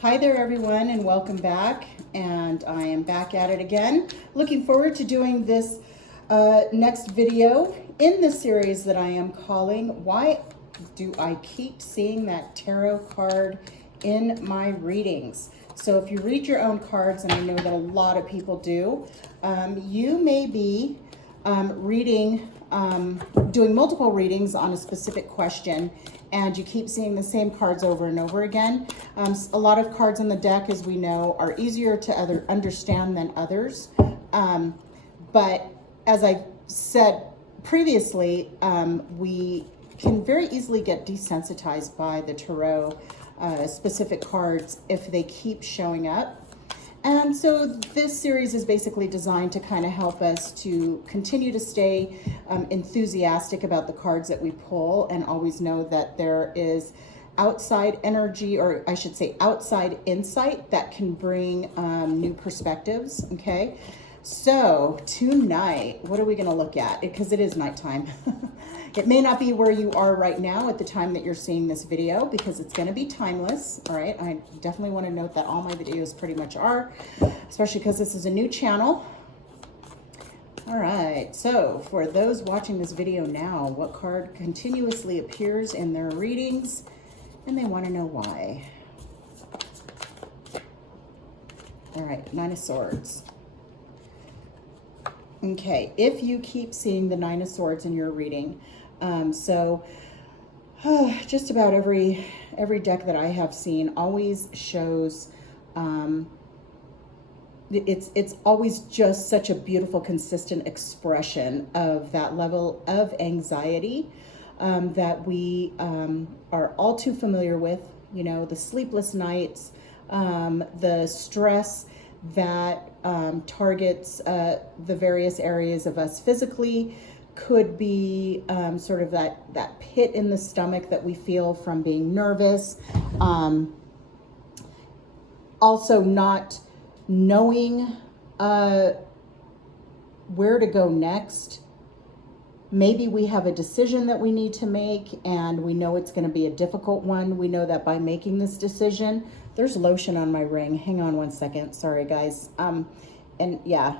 Hi there everyone and welcome back, and I am back at it again. Looking forward to doing this next video in the series that I am calling Why Do I Keep Seeing That Tarot Card in My Readings? So if you read your own cards, and I know that a lot of people do, you may be doing multiple readings on a specific question, and you keep seeing the same cards over and over again. A lot of cards in the deck, as we know, are easier to understand than others. But as I said previously, we can very easily get desensitized by the tarot specific cards if they keep showing up. And so this series is basically designed to kind of help us to continue to stay enthusiastic about the cards that we pull, and always know that there is outside energy, or I should say outside insight, that can bring new perspectives. Okay, so tonight, what are we going to look at? Because it is nighttime. It may not be where you are right now at the time that you're seeing this video, because it's going to be timeless. All right, I definitely want to note that all my videos pretty much are, especially because this is a new channel. All right, so for those watching this video now, what card continuously appears in their readings and they want to know why? All right, Nine of Swords. Okay, if you keep seeing the Nine of Swords in your reading, just about every deck that I have seen always shows, it's always just such a beautiful, consistent expression of that level of anxiety that we are all too familiar with. You know, the sleepless nights, the stress that targets the various areas of us physically. Could be sort of that pit in the stomach that we feel from being nervous. Also not knowing where to go next. Maybe we have a decision that we need to make, and we know it's going to be a difficult one. We know that by making this decision, there's lotion on my ring. Hang on one second. Sorry, guys. And yeah,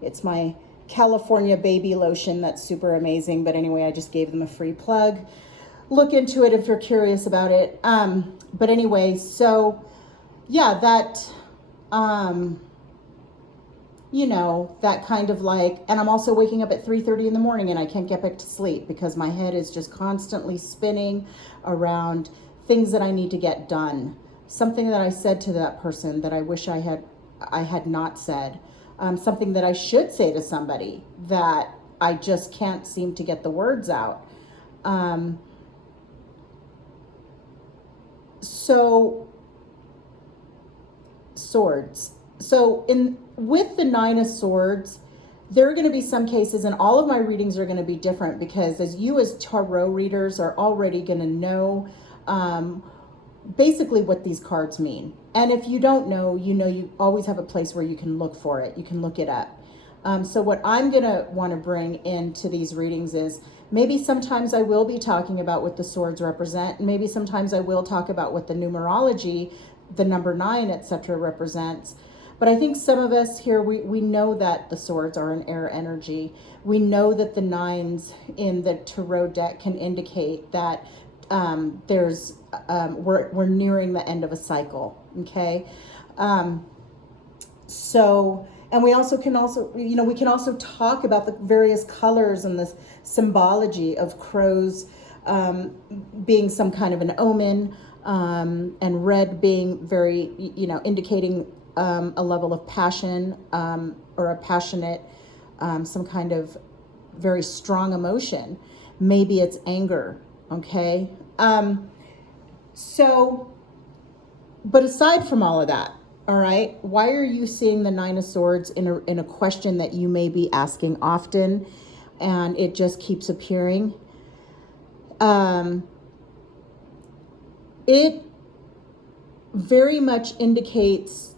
it's my California baby lotion that's super amazing. But anyway, I just gave them a free plug. Look into it if you're curious about it. But anyway, so yeah, that, you know, that kind of like, and I'm also waking up at 3:30 in the morning and I can't get back to sleep because my head is just constantly spinning around things that I need to get done. Something that I said to that person that I wish I had not said. Something that I should say to somebody that I just can't seem to get the words out. So swords. So with the Nine of Swords, there are going to be some cases, and all of my readings are going to be different, because as tarot readers are already going to know basically what these cards mean. And if you don't know, you always have a place where you can look for it. You can look it up. So what I'm going to want to bring into these readings is, maybe sometimes I will be talking about what the swords represent. And maybe sometimes I will talk about what the numerology, the number 9, etc. represents. But I think some of us here, we know that the swords are an air energy. We know that the 9s in the tarot deck can indicate that we're nearing the end of a cycle. Okay. So, and we can also talk about the various colors and the symbology of crows being some kind of an omen, and red being very, indicating a level of passion, or a passionate, some kind of very strong emotion. Maybe it's anger. Okay. But aside from all of that, all right, why are you seeing the Nine of Swords in a question that you may be asking often, and it just keeps appearing? It very much indicates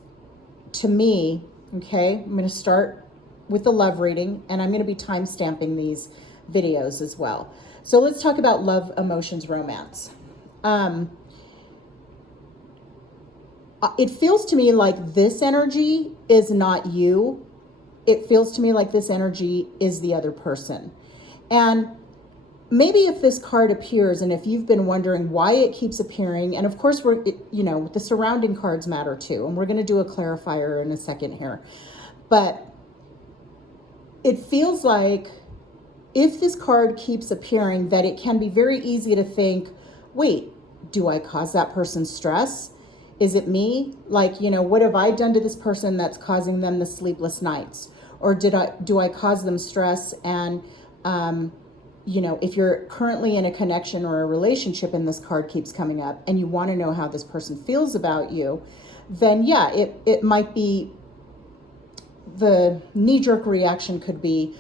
to me, okay, I'm going to start with the love reading, and I'm going to be time stamping these videos as well. So let's talk about love, emotions, romance. it feels to me like this energy is not you. It feels to me like this energy is the other person. And maybe if this card appears, and if you've been wondering why it keeps appearing, and of course the surrounding cards matter too, and we're going to do a clarifier in a second here, but it feels like if this card keeps appearing, that it can be very easy to think, wait, do I cause that person stress? Is it me? Like, what have I done to this person that's causing them the sleepless nights? Or do I cause them stress? And, if you're currently in a connection or a relationship and this card keeps coming up and you want to know how this person feels about you, then yeah, it might be, the knee-jerk reaction could be,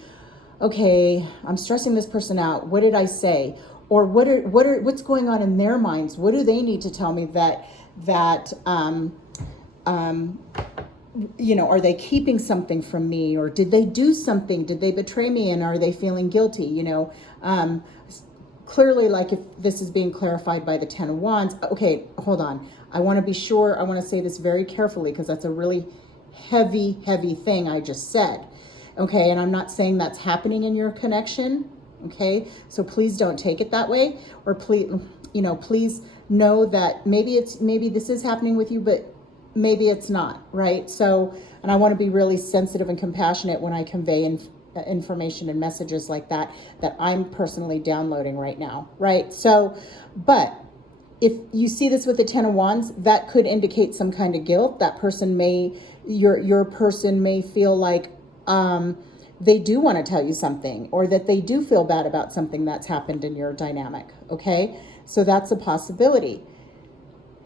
okay, I'm stressing this person out. What did I say? Or what's going on in their minds? What do they need to tell me that are they keeping something from me? Or did they do something? Did they betray me? And are they feeling guilty? Clearly, like if this is being clarified by the Ten of Wands, okay, hold on. I want to be sure, I want to say this very carefully because that's a really heavy thing I just said. Okay, and I'm not saying that's happening in your connection. Okay, so please don't take it that way, or please know that maybe this is happening with you, but maybe it's not, right? So, and I want to be really sensitive and compassionate when I convey information and messages like that I'm personally downloading right now, right? So, but if you see this with the Ten of Wands, that could indicate some kind of guilt. That person your person may feel like they do want to tell you something, or that they do feel bad about something that's happened in your dynamic, okay? So that's a possibility.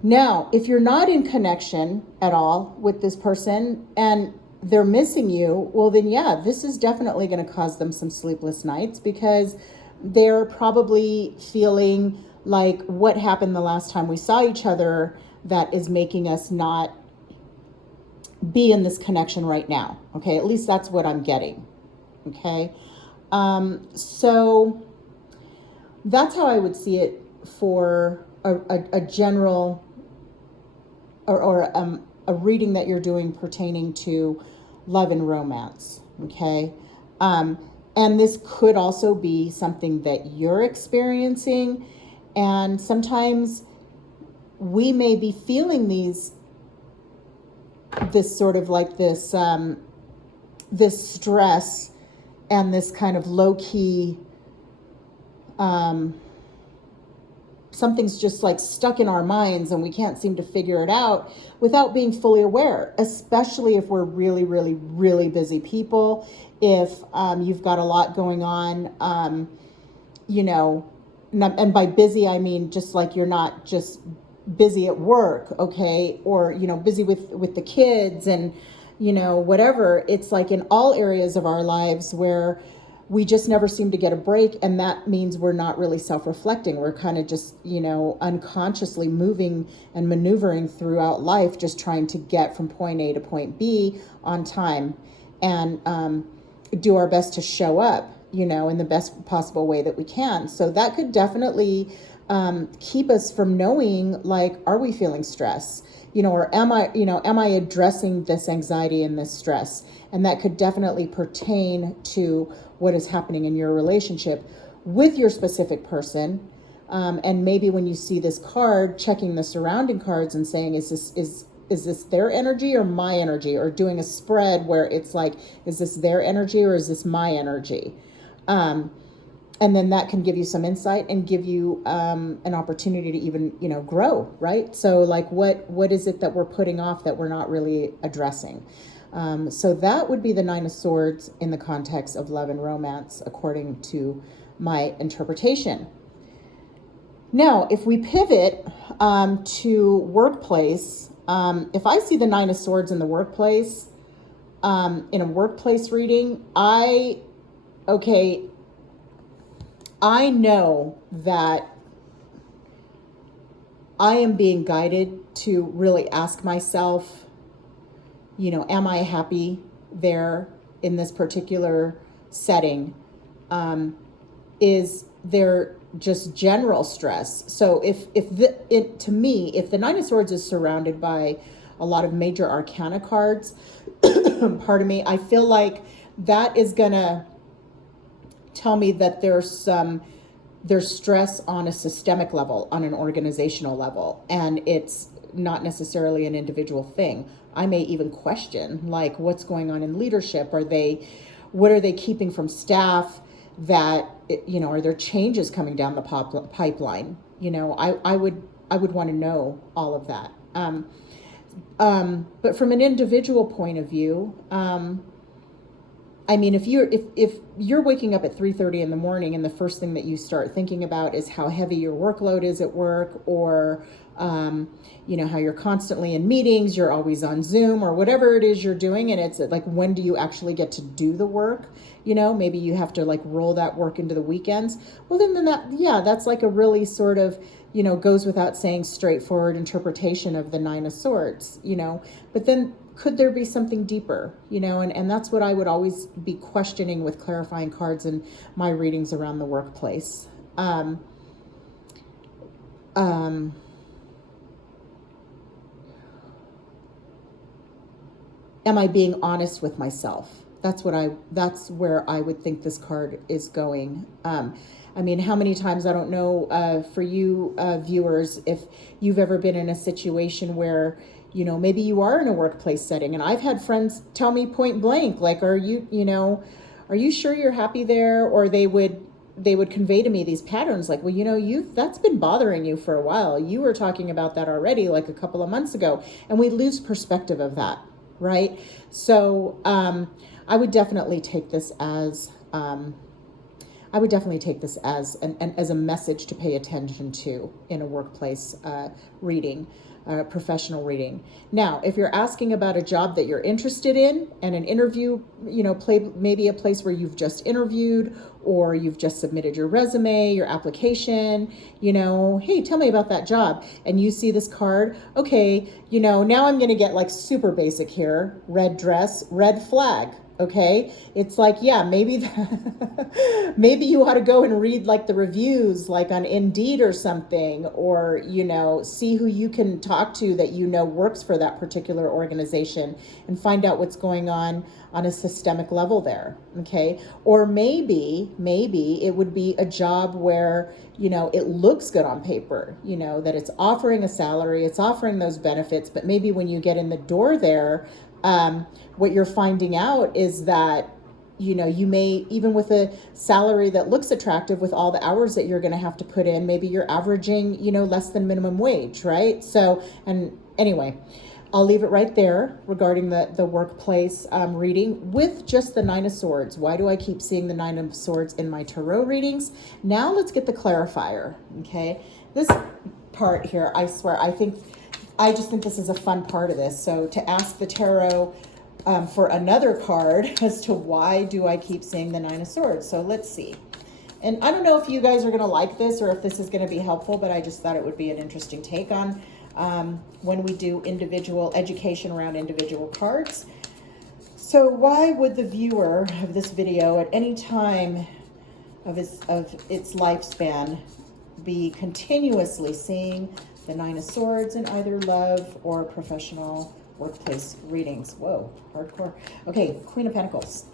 Now, if you're not in connection at all with this person and they're missing you, well then yeah, this is definitely going to cause them some sleepless nights, because they're probably feeling like, what happened the last time we saw each other that is making us not be in this connection right now. Okay, at least that's what I'm getting. Okay, so that's how I would see it for a general or a reading that you're doing pertaining to love and romance. Okay, and this could also be something that you're experiencing, and sometimes we may be feeling this sort of like this stress and this kind of low-key, something's just like stuck in our minds and we can't seem to figure it out without being fully aware, especially if we're really, really, really busy people. If you've got a lot going on, and by busy, I mean just like you're not just busy at work, okay, or busy with the kids and whatever. It's like in all areas of our lives where we just never seem to get a break, and that means we're not really self-reflecting. We're kind of just unconsciously moving and maneuvering throughout life, just trying to get from point A to point B on time, and do our best to show up in the best possible way that we can. So that could definitely keep us from knowing, like, are we feeling stress? Or am I addressing this anxiety and this stress? And that could definitely pertain to what is happening in your relationship with your specific person. And maybe when you see this card, checking the surrounding cards and saying, is this their energy or my energy? Or doing a spread where it's like, is this their energy or is this my energy? And then that can give you some insight and give you an opportunity to even, grow, right? So like, what is it that we're putting off that we're not really addressing? So that would be the Nine of Swords in the context of love and romance, according to my interpretation. Now, if we pivot to workplace, if I see the Nine of Swords in the workplace, in a workplace reading, I know that I am being guided to really ask myself, am I happy there in this particular setting? Is there just general stress? So if the Nine of Swords is surrounded by a lot of major arcana cards. Pardon me. I feel like that is gonna tell me that there's stress on a systemic level, on an organizational level, and it's not necessarily an individual thing. I may even question, like, what's going on in leadership? What are they keeping from staff? That, you know, are there changes coming down the pipeline? You know, I would want to know all of that. But from an individual point of view, I mean, if you're waking up at 3:30 in the morning and the first thing that you start thinking about is how heavy your workload is at work, or you know, how you're constantly in meetings, you're always on Zoom or whatever it is you're doing, and it's like, when do you actually get to do the work? You know, maybe you have to like roll that work into the weekends. Well, then that's like a really sort of, you know, goes without saying, straightforward interpretation of the Nine of Swords, you know. But then could there be something deeper, you know? And that's what I would always be questioning with clarifying cards in my readings around the workplace. Am I being honest with myself? That's where I would think this card is going. I mean, how many times, I don't know, for you viewers, if you've ever been in a situation where, you know, maybe you are in a workplace setting, and I've had friends tell me point blank, like, are you sure you're happy there? Or they would convey to me these patterns, like, well, you know, that's been bothering you for a while. You were talking about that already, like a couple of months ago, and we lose perspective of that, right? So I would definitely take this as as a message to pay attention to in a workplace reading. Professional reading. Now, if you're asking about a job that you're interested in, and an interview, you know, maybe a place where you've just interviewed, or you've just submitted your resume, your application, you know, hey, tell me about that job, and you see this card, okay, you know, now I'm going to get like super basic here, red dress, red flag. Okay, it's like, yeah, maybe maybe you ought to go and read like the reviews, like on Indeed or something, or, you know, see who you can talk to that, you know, works for that particular organization, and find out what's going on a systemic level there. Okay, or maybe it would be a job where, you know, it looks good on paper, you know, that it's offering a salary, it's offering those benefits, but maybe when you get in the door there, what you're finding out is that, you know, you may, even with a salary that looks attractive, with all the hours that you're going to have to put in, maybe you're averaging, you know, less than minimum wage, right? So, and anyway, I'll leave it right there regarding the workplace reading with just the Nine of Swords. Why do I keep seeing the Nine of Swords in my tarot readings? Now let's get the clarifier, okay? This part here, I swear, I just think this is a fun part of this. So to ask the tarot for another card as to why do I keep seeing the Nine of Swords. So let's see. And I don't know if you guys are going to like this, or if this is going to be helpful, but I just thought it would be an interesting take on when we do individual education around individual cards. So why would the viewer of this video at any time of its lifespan be continuously seeing the Nine of Swords in either love or professional workplace readings? Whoa, hardcore. Okay, Queen of Pentacles.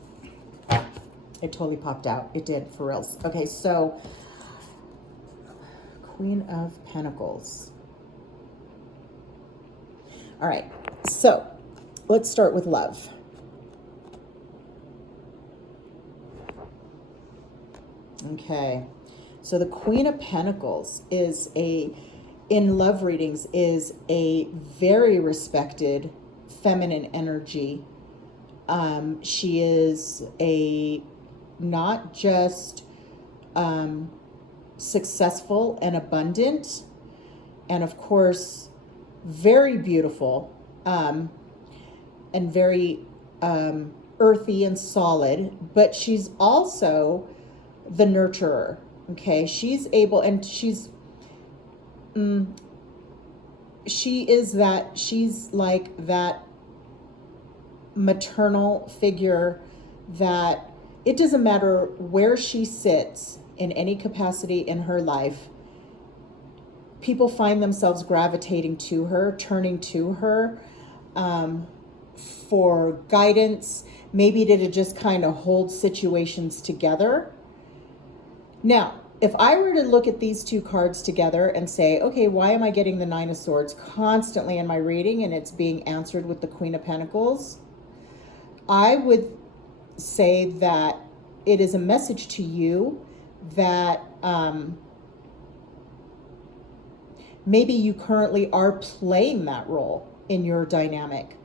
It totally popped out. It did, for reals. Okay, so Queen of Pentacles. All right, so let's start with love. Okay, so the Queen of Pentacles in love readings is a very respected feminine energy. She is not just successful and abundant, and of course very beautiful, and very earthy and solid, but she's also the nurturer. Okay, she's able, and she's like that maternal figure that it doesn't matter where she sits in any capacity in her life, people find themselves gravitating to her, turning to her. for guidance, maybe to just kind of hold situations together. Now, if I were to look at these two cards together and say, okay, why am I getting the Nine of Swords constantly in my reading and it's being answered with the Queen of Pentacles? I would say that it is a message to you that maybe you currently are playing that role in your dynamic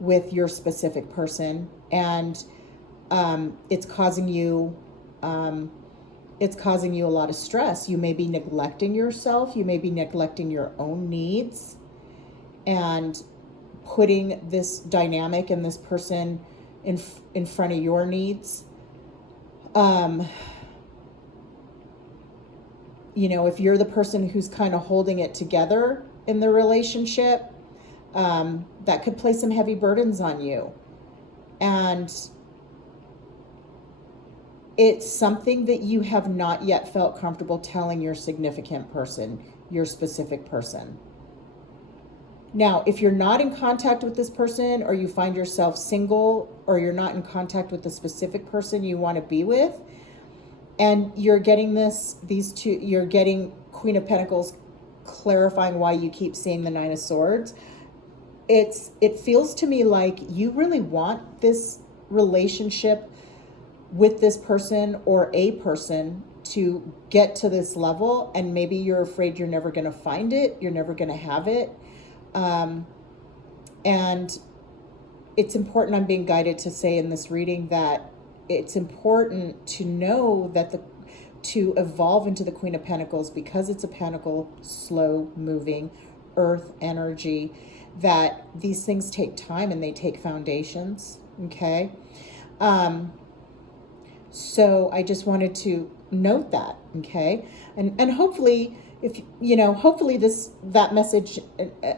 with your specific person, and it's causing you a lot of stress. You may be neglecting yourself. You may be neglecting your own needs and putting this dynamic and this person in front of your needs. You know, if you're the person who's kind of holding it together in the relationship, that could place some heavy burdens on you. And it's something that you have not yet felt comfortable telling your significant person, your specific person. Now, if you're not in contact with this person, or you find yourself single, or you're not in contact with the specific person you want to be with, and you're getting you're getting Queen of Pentacles clarifying why you keep seeing the Nine of Swords, it feels to me like you really want this relationship with this person or a person to get to this level, and maybe you're afraid you're never going to find it, you're never going to have it. And it's important, I'm being guided to say in this reading, that it's important to know that to evolve into the Queen of Pentacles, because it's a pentacle, slow moving earth energy, that these things take time and they take foundations. Okay. So I just wanted to note that. Okay. And hopefully, hopefully that message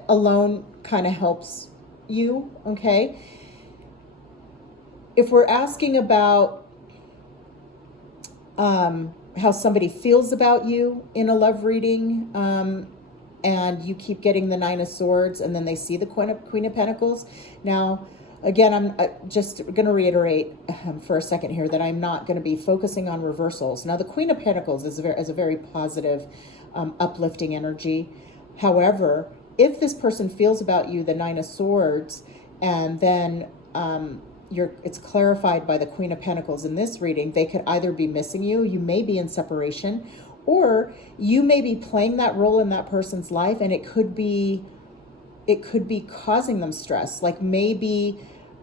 alone kind of helps you. Okay. If we're asking about how somebody feels about you in a love reading, and you keep getting the Nine of Swords, and then they see the Queen of Pentacles. Now, again, I'm just going to reiterate for a second here that I'm not going to be focusing on reversals. Now, the Queen of Pentacles is a very positive, uplifting energy. However, if this person feels about you the Nine of Swords, and then it's clarified by the Queen of Pentacles in this reading, they could either be missing you, you may be in separation, or you may be playing that role in that person's life, and it could be causing them stress. Like, maybe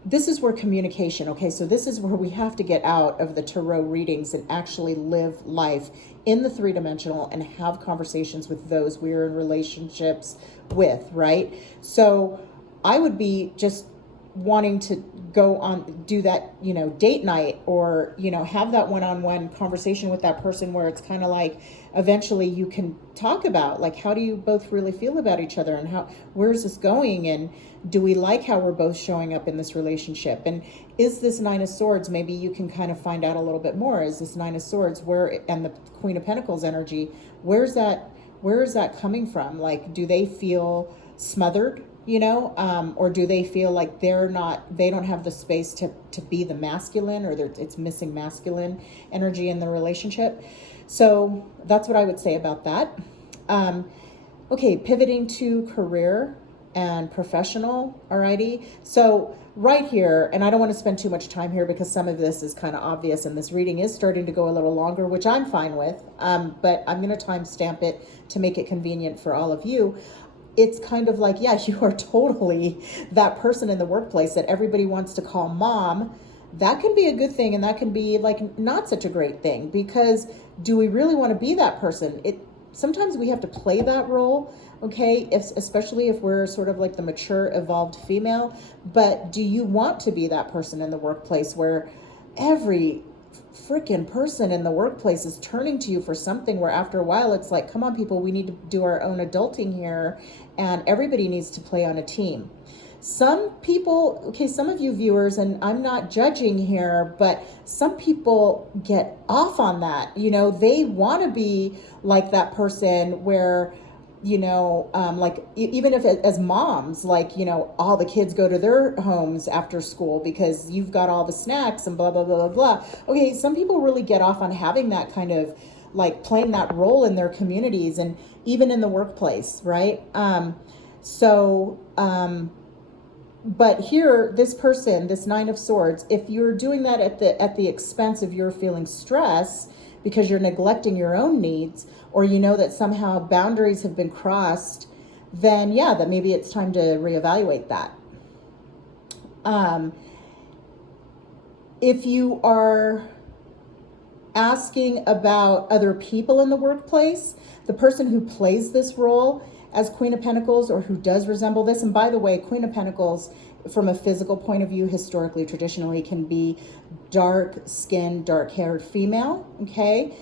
this is where communication, okay, so this is where we have to get out of the tarot readings and actually live life in the three-dimensional and have conversations with those we're in relationships with, right? So I would be just wanting to go on, do that, date night, or, have that one-on-one conversation with that person, where it's kind of like, eventually you can talk about, like, how do you both really feel about each other, and where's this going, and do we like how we're both showing up in this relationship, and is this Nine of Swords, maybe you can kind of find out a little bit more, is this Nine of Swords and the Queen of Pentacles energy, where is that coming from? Like, do they feel smothered, or do they feel like they don't have the space to be the masculine, or it's missing masculine energy in the relationship? So that's what I would say about that. Okay, pivoting to career and professional. Alrighty. So right here, and I don't want to spend too much time here because some of this is kind of obvious, and this reading is starting to go a little longer, which I'm fine with. But I'm going to timestamp it to make it convenient for all of you. It's kind of like, yeah, you are totally that person in the workplace that everybody wants to call mom. That can be a good thing, and that can be like not such a great thing, because do we really want to be that person? Sometimes we have to play that role, okay, especially if we're sort of like the mature, evolved female. But do you want to be that person in the workplace where every freaking person in the workplace is turning to you for something, where after a while it's like, come on people, we need to do our own adulting here, and everybody needs to play on a team? Some people, okay, some of you viewers, and I'm not judging here, but some people get off on that. They want to be like that person where you know, like even if as moms, like, you know, all the kids go to their homes after school because you've got all the snacks and blah, blah, blah, blah, blah. Okay, some people really get off on having that kind of like playing that role in their communities and even in the workplace, right? So, but here, this person, this Nine of Swords, if you're doing that at the expense of your feeling stress because you're neglecting your own needs, or you know that somehow boundaries have been crossed, then yeah, that maybe it's time to reevaluate that. If you are asking about other people in the workplace, the person who plays this role as Queen of Pentacles or who does resemble this, and by the way, Queen of Pentacles from a physical point of view, historically, traditionally, can be dark-skinned, dark-haired female, okay?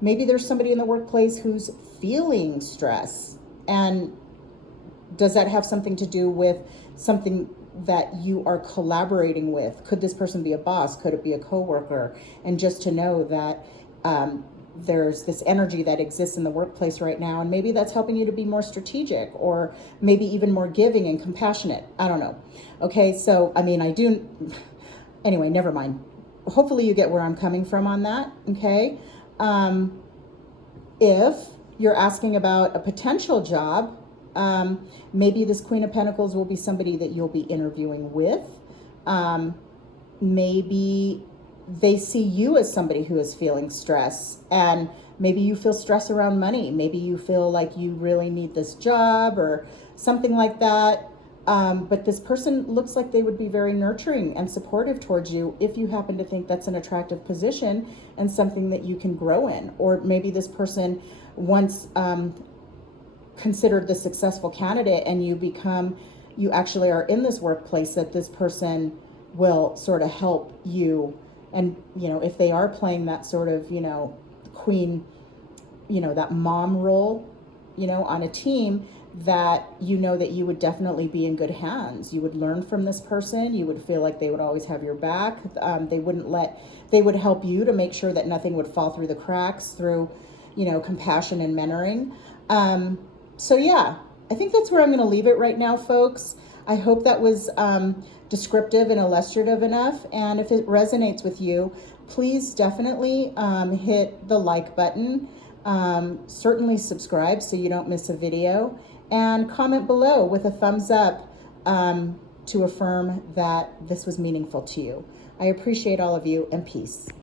Maybe there's somebody in the workplace who's feeling stress, and does that have something to do with something that you are collaborating with? Could this person be a boss? Could it be a coworker? And just to know that there's this energy that exists in the workplace right now, and maybe that's helping you to be more strategic or maybe even more giving and compassionate. I don't know. Okay, so I mean, anyway, never mind. Hopefully you get where I'm coming from on that, okay? If you're asking about a potential job, maybe this Queen of Pentacles will be somebody that you'll be interviewing with. Maybe they see you as somebody who is feeling stress, and maybe you feel stress around money. Maybe you feel like you really need this job or something like that. But this person looks like they would be very nurturing and supportive towards you if you happen to think that's an attractive position and something that you can grow in. Or maybe this person once considered the successful candidate and you actually are in this workplace, that this person will sort of help you. And, you know, if they are playing that sort of, you know, queen, you know, that mom role, you know, on a team, that you know that you would definitely be in good hands. You would learn from this person. You would feel like they would always have your back. They would help you to make sure that nothing would fall through the cracks through, you know, compassion and mentoring. So yeah, I think that's where I'm going to leave it right now, folks. I hope that was descriptive and illustrative enough. And if it resonates with you, please definitely hit the like button. Certainly subscribe so you don't miss a video. And comment below with a thumbs up to affirm that this was meaningful to you. I appreciate all of you, and peace.